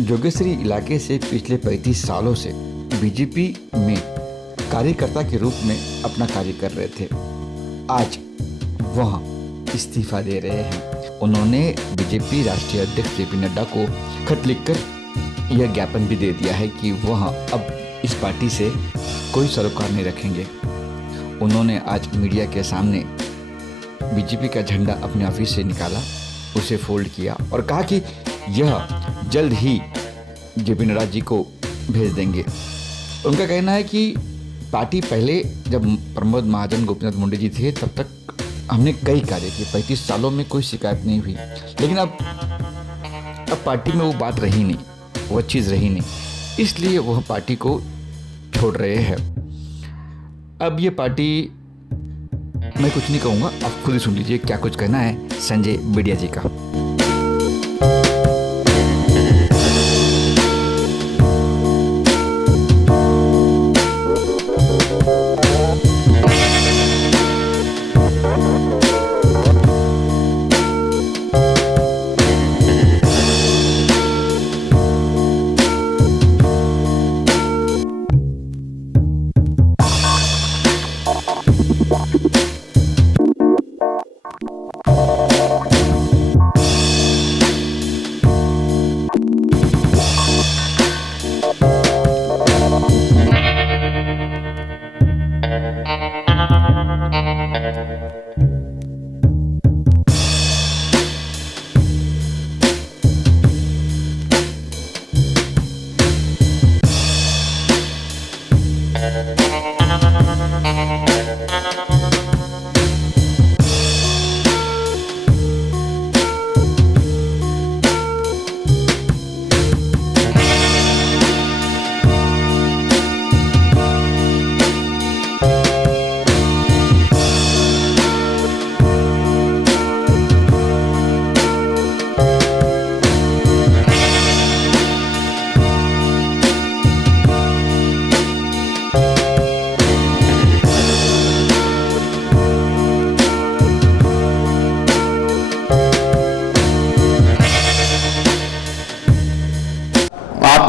जोगेश्वरी इलाके से पिछले 35 सालों से बीजेपी में कार्यकर्ता के रूप में अपना कार्य कर रहे थे। आज वह इस्तीफा दे रहे हैं। उन्होंने बीजेपी राष्ट्रीय अध्यक्ष जेपी नड्डा को खत लिखकर यह ज्ञापन भी दे दिया है कि वह अब इस पार्टी से कोई सरोकार नहीं रखेंगे। उन्होंने आज मीडिया के सामने बीजेपी का झंडा अपने ऑफिस से निकाला, उसे फोल्ड किया और कहा कि यह जल्द ही जेपी नड्डा जी को भेज देंगे। उनका कहना है कि पार्टी पहले जब प्रमोद महाजन, गोपीनाथ मुंडे जी थे तब तक हमने कई कार्य किए, 35 सालों में कोई शिकायत नहीं हुई, लेकिन अब पार्टी में वो बात रही नहीं, वो चीज़ रही नहीं, इसलिए वह पार्टी को छोड़ रहे हैं। अब ये पार्टी, मैं कुछ नहीं कहूँगा, आप खुद ही सुन लीजिए क्या कुछ कहना है संजय बिडिया जी का।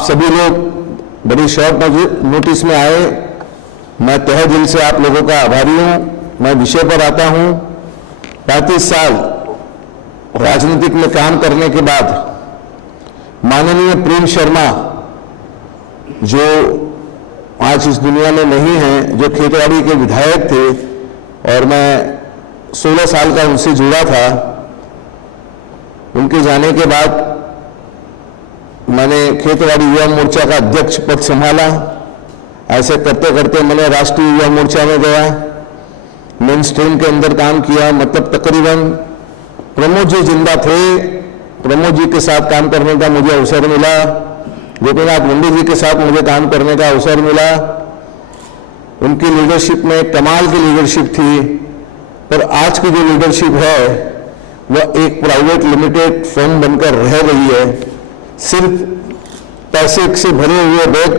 सभी लोग बड़ी शॉर्ट नोटिस में आए, मैं तहे दिल से आप लोगों का आभारी हूं। मैं विषय पर आता हूं। 35 साल राजनीतिक में काम करने के बाद माननीय प्रेम शर्मा, जो आज इस दुनिया में नहीं है, जो खेतवाड़ी के विधायक थे और मैं 16 साल का उनसे जुड़ा था, उनके जाने के बाद मैंने खेतवाड़ी युवा मोर्चा का अध्यक्ष पद संभाला। ऐसे करते करते मैंने राष्ट्रीय युवा मोर्चा में गया, मेन स्ट्रीम के अंदर काम किया। मतलब तकरीबन प्रमोद जी जिंदा थे, प्रमोद जी के साथ काम करने का मुझे अवसर मिला, गोपीनाथ मुंडे जी के साथ मुझे काम करने का अवसर मिला। उनकी लीडरशिप में कमाल की लीडरशिप थी। पर आज की जो लीडरशिप है वह एक प्राइवेट लिमिटेड फर्म बनकर रह गई है। सिर्फ पैसे से भरे हुए बैग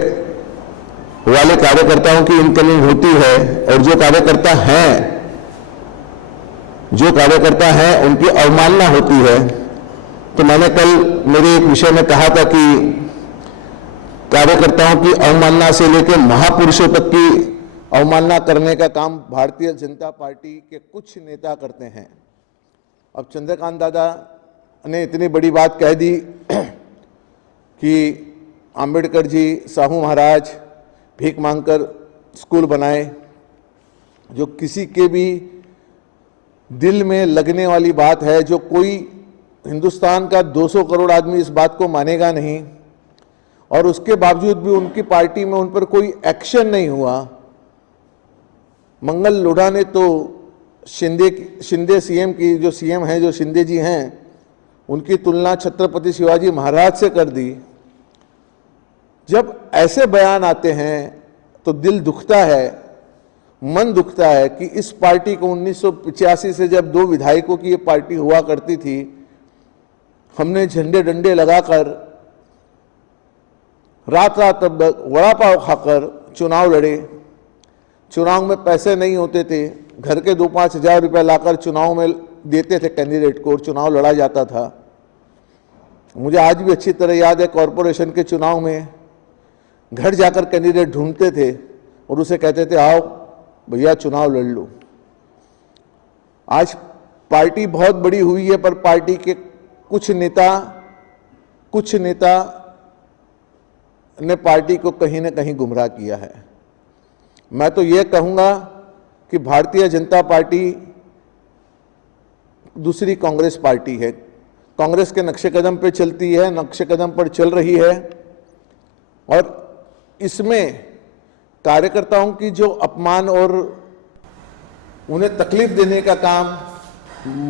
वाले कार्यकर्ताओं की इनकमिंग होती है और जो कार्यकर्ता हैं उनकी अवमानना होती है। तो मैंने कल मेरे एक विषय में कहा था कि कार्यकर्ताओं की अवमानना से लेकर महापुरुषों तक की अवमानना करने का काम भारतीय जनता पार्टी के कुछ नेता करते हैं। अब चंद्रकांत दादा ने इतनी बड़ी बात कह दी कि अंबेडकर जी, साहू महाराज भीख मांगकर स्कूल बनाए, जो किसी के भी दिल में लगने वाली बात है। जो कोई हिंदुस्तान का 200 करोड़ आदमी इस बात को मानेगा नहीं, और उसके बावजूद भी उनकी पार्टी में उन पर कोई एक्शन नहीं हुआ। मंगल लोढ़ा ने तो शिंदे सीएम की, जो सीएम हैं, जो शिंदे जी हैं, उनकी तुलना छत्रपति शिवाजी महाराज से कर दी। जब ऐसे बयान आते हैं तो दिल दुखता है, मन दुखता है कि इस पार्टी को 1985 से जब 2 विधायकों की ये पार्टी हुआ करती थी, हमने झंडे डंडे लगाकर रात रात वड़ा पाव खाकर चुनाव लड़े। चुनाव में पैसे नहीं होते थे, घर के 2-5 हज़ार रुपये लाकर चुनाव में देते थे कैंडिडेट को और चुनाव लड़ा जाता था। मुझे आज भी अच्छी तरह याद है, कॉरपोरेशन के चुनाव में घर जाकर कैंडिडेट ढूंढते थे और उसे कहते थे आओ भैया चुनाव लड़ लो। आज पार्टी बहुत बड़ी हुई है, पर पार्टी के कुछ नेता ने पार्टी को कहीं ना कहीं गुमराह किया है। मैं तो ये कहूंगा कि भारतीय जनता पार्टी दूसरी कांग्रेस पार्टी है, कांग्रेस के नक्शे कदम पे चलती है, नक्शे कदम पर चल रही है, और इसमें कार्यकर्ताओं की जो अपमान और उन्हें तकलीफ देने का काम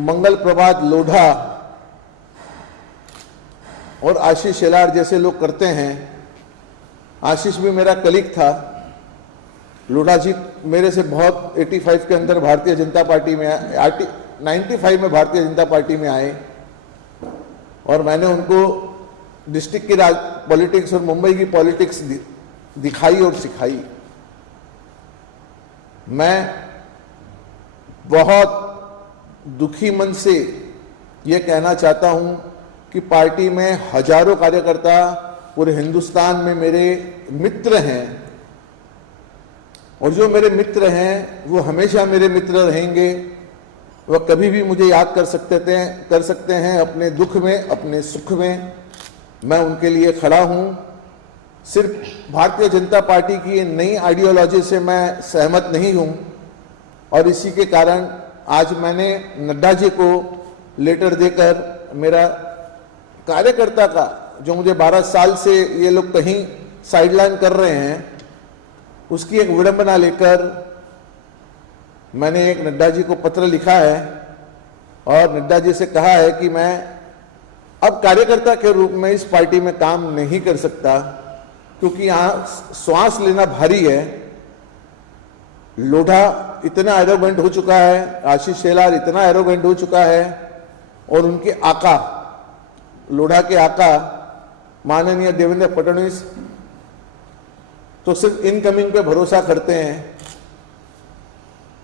मंगल प्रभात लोढ़ा और आशीष शेलार जैसे लोग करते हैं। आशीष भी मेरा कलीग था, लोढ़ा जी मेरे से बहुत 85 के अंदर भारतीय जनता पार्टी में 95 में भारतीय जनता पार्टी में आए, और मैंने उनको डिस्ट्रिक्ट की पॉलिटिक्स और मुंबई की पॉलिटिक्स दिखाई और सिखाई। मैं बहुत दुखी मन से ये कहना चाहता हूं कि पार्टी में हजारों कार्यकर्ता पूरे हिंदुस्तान में मेरे मित्र हैं, और जो मेरे मित्र हैं वो हमेशा मेरे मित्र रहेंगे। वह कभी भी मुझे याद कर सकते हैं अपने दुख में, अपने सुख में। मैं उनके लिए खड़ा हूं। सिर्फ भारतीय जनता पार्टी की ये नई आइडियोलॉजी से मैं सहमत नहीं हूं, और इसी के कारण आज मैंने नड्डा जी को लेटर देकर मेरा कार्यकर्ता का, जो मुझे 12 साल से ये लोग कहीं साइडलाइन कर रहे हैं, उसकी एक विडंबना लेकर मैंने एक नड्डा जी को पत्र लिखा है, और नड्डा जी से कहा है कि मैं अब कार्यकर्ता के रूप में इस पार्टी में काम नहीं कर सकता, क्योंकि यहां श्वास लेना भारी है। लोढ़ा इतना एरोगेंट हो चुका है, आशीष शेलार इतना एरोगेंट हो चुका है, और उनके आका, लोढ़ा के आका माननीय देवेंद्र फडणवीस तो सिर्फ इनकमिंग पे भरोसा करते हैं।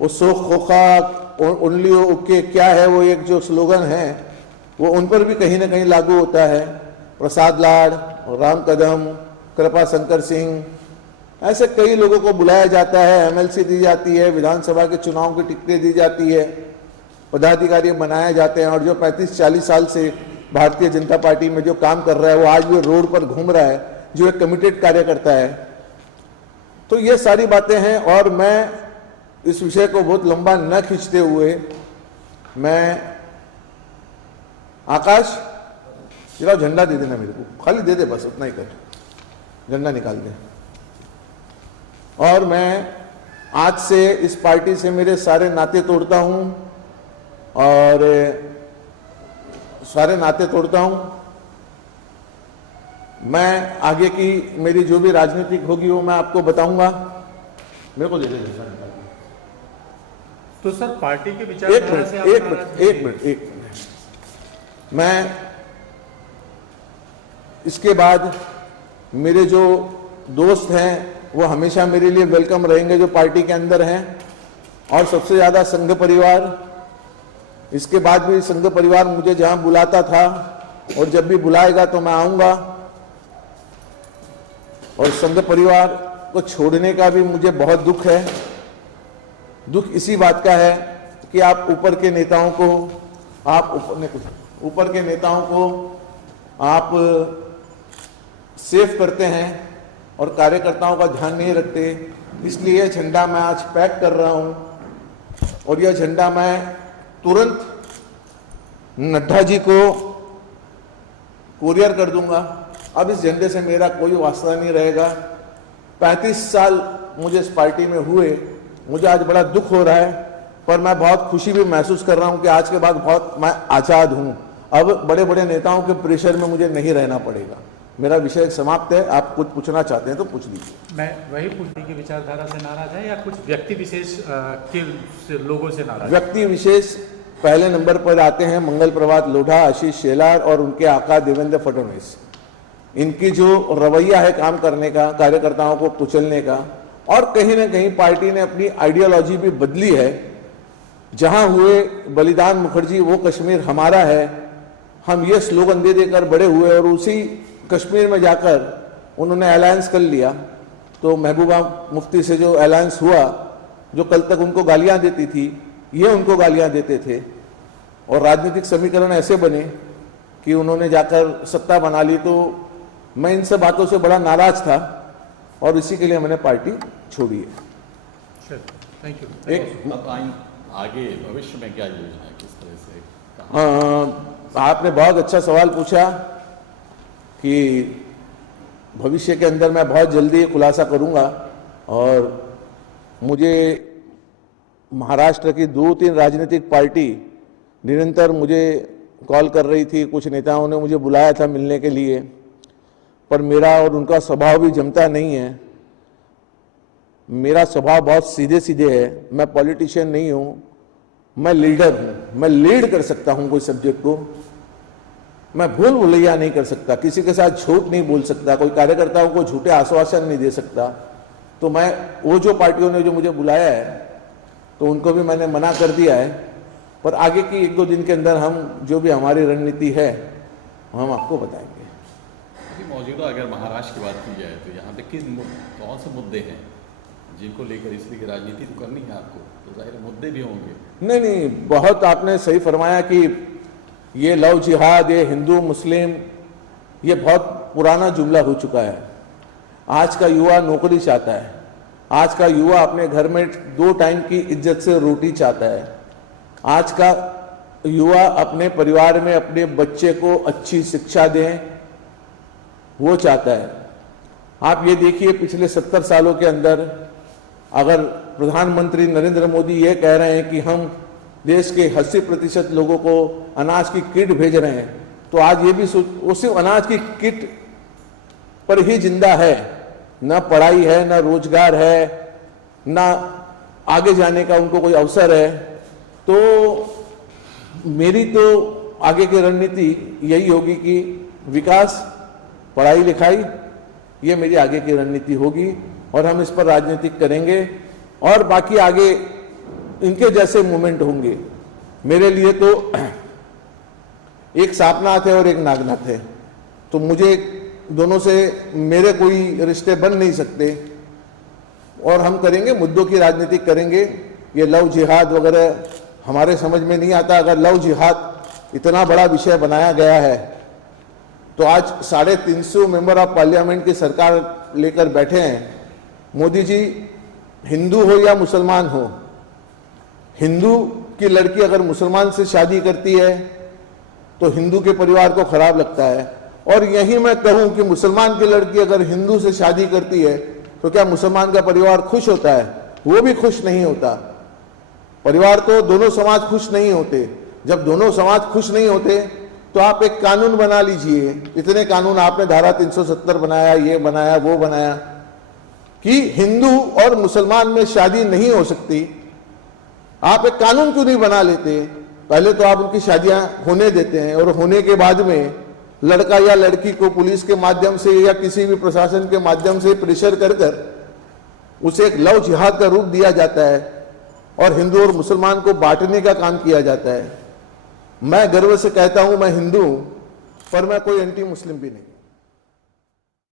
वो सो खोखा ओनली ओके क्या है, वो एक जो स्लोगन है वो उन पर भी कहीं ना कहीं लागू होता है। प्रसाद लाड, राम कदम, कृपा शंकर सिंह, ऐसे कई लोगों को बुलाया जाता है, एमएलसी दी जाती है, विधानसभा के चुनाव की टिकटें दी जाती है, पदाधिकारी बनाए जाते हैं, और जो 35-40 साल से भारतीय जनता पार्टी में जो काम कर रहा है वो आज भी रोड पर घूम रहा है, जो एक कमिटेड कार्यकर्ता है। तो ये सारी बातें हैं, और मैं इस विषय को बहुत लंबा न खींचते हुए, मैं आकाश जरा झंडा दे देना मेरे को, खाली दे दे, बस उतना ही कर, झंडा निकाल दे। और मैं आज से इस पार्टी से मेरे सारे नाते तोड़ता हूं, और सारे नाते तोड़ता हूं। मैं आगे की मेरी जो भी राजनीतिक होगी वो मैं आपको बताऊंगा। मेरे को दे दे। तो सर पार्टी के विचारधारा से एक मिनट मैं इसके बाद मेरे जो दोस्त हैं वो हमेशा मेरे लिए वेलकम रहेंगे, जो पार्टी के अंदर हैं, और सबसे ज्यादा संघ परिवार। इसके बाद भी संघ परिवार मुझे जहां बुलाता था, और जब भी बुलाएगा तो मैं आऊंगा। और संघ परिवार को छोड़ने का भी मुझे बहुत दुख है। दुख इसी बात का है कि आप ऊपर के नेताओं को आप सेव करते हैं और कार्यकर्ताओं का ध्यान नहीं रखते। इसलिए झंडा मैं आज पैक कर रहा हूं, और यह झंडा मैं तुरंत नड्डा जी को कुरियर कर दूंगा। अब इस झंडे से मेरा कोई वास्ता नहीं रहेगा। 35 साल मुझे इस पार्टी में हुए, मुझे आज बड़ा दुख हो रहा है, पर मैं बहुत खुशी भी महसूस कर रहा हूं कि आज के बाद बहुत मैं आजाद हूं। अब बड़े बड़े नेताओं के प्रेशर में मुझे नहीं रहना पड़ेगा। मेरा विषय समाप्त है। आप कुछ पूछना चाहते हैं तो पूछ लीजिए। मैं वही पूछने की विचारधारा से नाराज है या कुछ व्यक्ति विशेष के लोगों से नाराज? व्यक्ति विशेष पहले नंबर पर आते हैं मंगल प्रभात लोढ़ा, आशीष शेलार और उनके आका देवेंद्र फडणवीस। इनकी जो रवैया है काम करने का, कार्यकर्ताओं को कुचलने का, और कहीं ना कहीं पार्टी ने अपनी आइडियोलॉजी भी बदली है। जहां हुए बलिदान मुखर्जी वो कश्मीर हमारा है, हम ये स्लोगन दे देकर बड़े हुए और उसी कश्मीर में जाकर उन्होंने अलायंस कर लिया। तो महबूबा मुफ्ती से जो अलायंस हुआ, जो कल तक उनको गालियां देती थी, ये उनको गालियां देते थे और राजनीतिक समीकरण ऐसे बने कि उन्होंने जाकर सत्ता बना ली। तो मैं इन सब बातों से बड़ा नाराज था और इसी के लिए मैंने पार्टी छोड़ी है। Thank you. एक अब आगे भविष्य में क्या योजना है, किस तरह से कहाँ? आपने बहुत अच्छा सवाल पूछा कि भविष्य के अंदर मैं बहुत जल्दी खुलासा करूंगा। और मुझे महाराष्ट्र की 2-3 राजनीतिक पार्टी निरंतर मुझे कॉल कर रही थी, कुछ नेताओं ने मुझे बुलाया था मिलने के लिए, पर मेरा और उनका स्वभाव भी जमता नहीं है। मेरा स्वभाव बहुत सीधे सीधे है। मैं पॉलिटिशियन नहीं हूं, मैं लीडर हूं। मैं लीड कर सकता हूं कोई सब्जेक्ट को, मैं भूल भुलैया नहीं कर सकता, किसी के साथ झूठ नहीं बोल सकता, कोई कार्यकर्ताओं को झूठे आश्वासन नहीं दे सकता। तो मैं वो जो पार्टियों ने जो मुझे बुलाया है तो उनको भी मैंने मना कर दिया है। पर आगे की 1-2 दिन के अंदर हम जो भी हमारी रणनीति है हम आपको बताएंगे। अभी मौजूदा अगर महाराष्ट्र की बात की जाए तो यहाँ पे कौन से मुद्दे हैं जिनको लेकर, इसलिए राजनीति तो करनी है आपको, तो जाहिर मुद्दे भी होंगे। नहीं, बहुत आपने सही फरमाया कि ये लव जिहाद, ये हिंदू मुस्लिम, ये बहुत पुराना जुमला हो चुका है। आज का युवा नौकरी चाहता है, आज का युवा अपने घर में 2 टाइम की इज्जत से रोटी चाहता है, आज का युवा अपने परिवार में अपने बच्चे को अच्छी शिक्षा दें वो चाहता है। आप ये देखिए पिछले 70 सालों के अंदर अगर प्रधानमंत्री नरेंद्र मोदी ये कह रहे हैं कि हम देश के 80% लोगों को अनाज की किट भेज रहे हैं, तो आज ये भी वो सिर्फ अनाज की किट पर ही जिंदा है, ना पढ़ाई है, ना रोजगार है, ना आगे जाने का उनको कोई अवसर है। तो मेरी तो आगे की रणनीति यही होगी कि विकास, पढ़ाई लिखाई, ये मेरी आगे की रणनीति होगी और हम इस पर राजनीति करेंगे। और बाकी आगे इनके जैसे मूवमेंट होंगे। मेरे लिए तो एक सापनाथ है और एक नागनाथ है, तो मुझे दोनों से मेरे कोई रिश्ते बन नहीं सकते। और हम करेंगे, मुद्दों की राजनीति करेंगे। ये लव जिहाद वगैरह हमारे समझ में नहीं आता। अगर लव जिहाद इतना बड़ा विषय बनाया गया है तो आज 350 मेंबर ऑफ पार्लियामेंट की सरकार लेकर बैठे हैं। मोदी जी, हिंदू हो या मुसलमान हो, हिंदू की लड़की अगर मुसलमान से शादी करती है तो हिंदू के परिवार को खराब लगता है। और यही मैं कहूं कि मुसलमान की लड़की अगर हिंदू से शादी करती है तो क्या मुसलमान का परिवार खुश होता है? वो भी खुश नहीं होता। परिवार तो दोनों समाज खुश नहीं होते। जब दोनों समाज खुश नहीं होते तो आप एक कानून बना लीजिए। इतने कानून आपने धारा 370 बनाया, ये बनाया, वो बनाया कि हिंदू और मुसलमान में शादी नहीं हो सकती। आप एक कानून क्यों नहीं बना लेते? पहले तो आप उनकी शादियां होने देते हैं और होने के बाद में लड़का या लड़की को पुलिस के माध्यम से या किसी भी प्रशासन के माध्यम से प्रेशर कर कर उसे एक लव जिहाद का रूप दिया जाता है और हिंदू और मुसलमान को बांटने का काम किया जाता है। मैं गर्व से कहता हूं मैं हिंदू हूं, पर मैं कोई एंटी मुस्लिम भी नहीं।